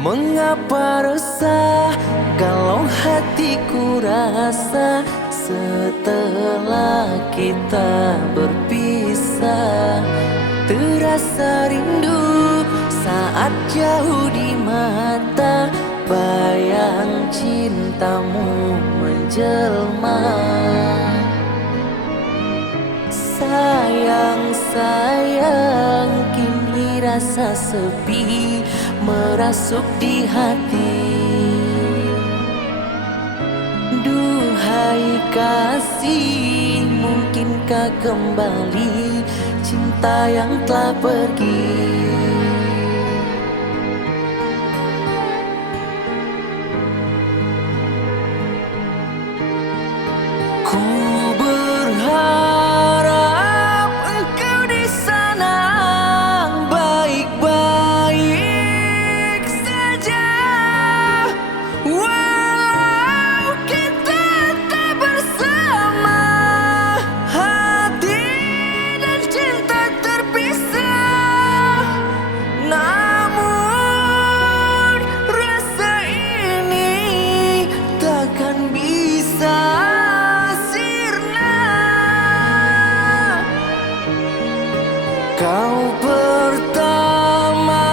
Mengapa resah kalau hatiku rasa setelah kita berpisah? Terasa rindu saat jauh di mata, bayang cintamu menjelma. Sayang, sayang, kini rasa sepi merasuk di hati. Duhai kasih, mungkinkah kembali cinta yang telah pergi? Ku berharap engkau di sana baik-baik saja, walau kita tak bersama. Hati dan cinta terpisah, namun rasa ini takkan bisa kau pertama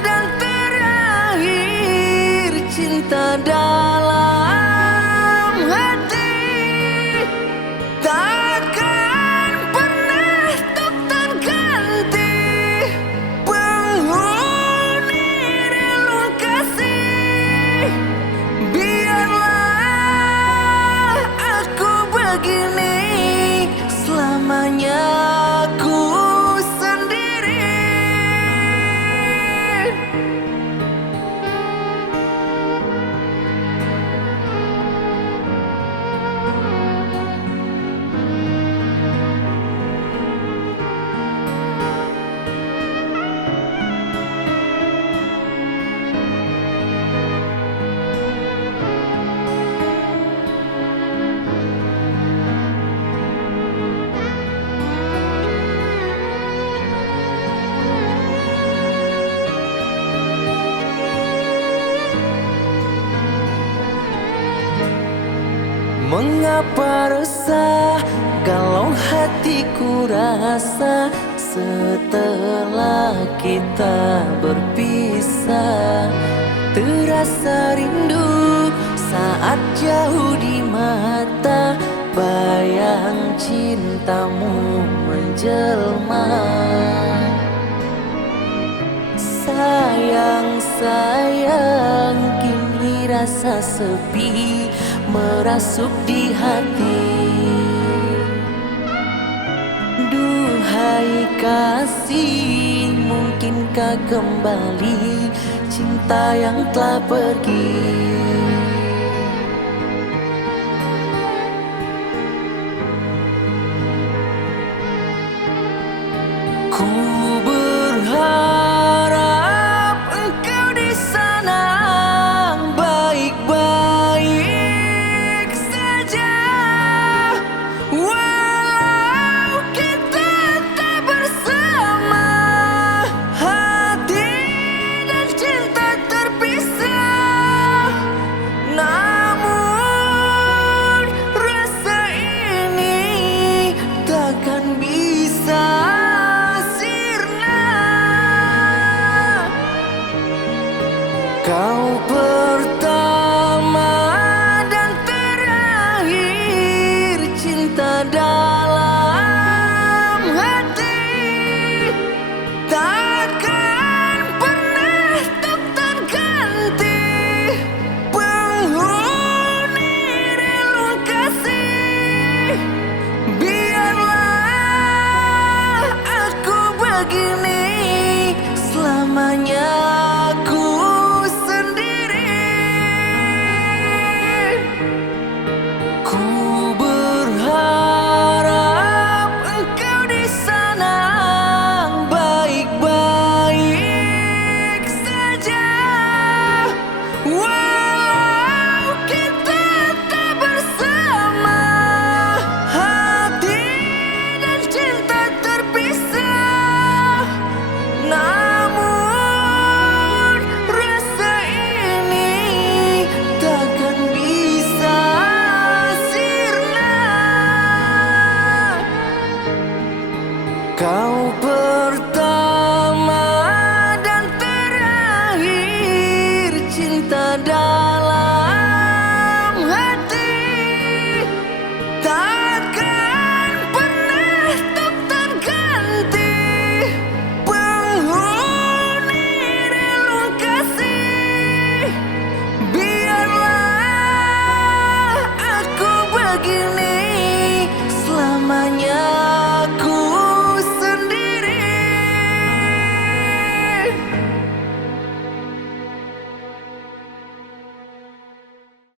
dan terakhir, cinta dalam hati takkan pernah tuk terganti. Penghuni relung kasih, biarlah aku begini selamanya. Mengapa resah kalau hatiku rasa setelah kita berpisah? Terasa rindu saat jauh di mata, bayang cintamu menjelma. Sayang, sayang, kini rasa sepi merasuk di hati. Duhai kasih, mungkinkah kembali cinta yang telah pergi? Ku berharap engkau di sana baik-baik saja, walau kita tak bersama. Hati dan cinta terpisah, namun rasa ini takkan bisa sirna. begini selamanya.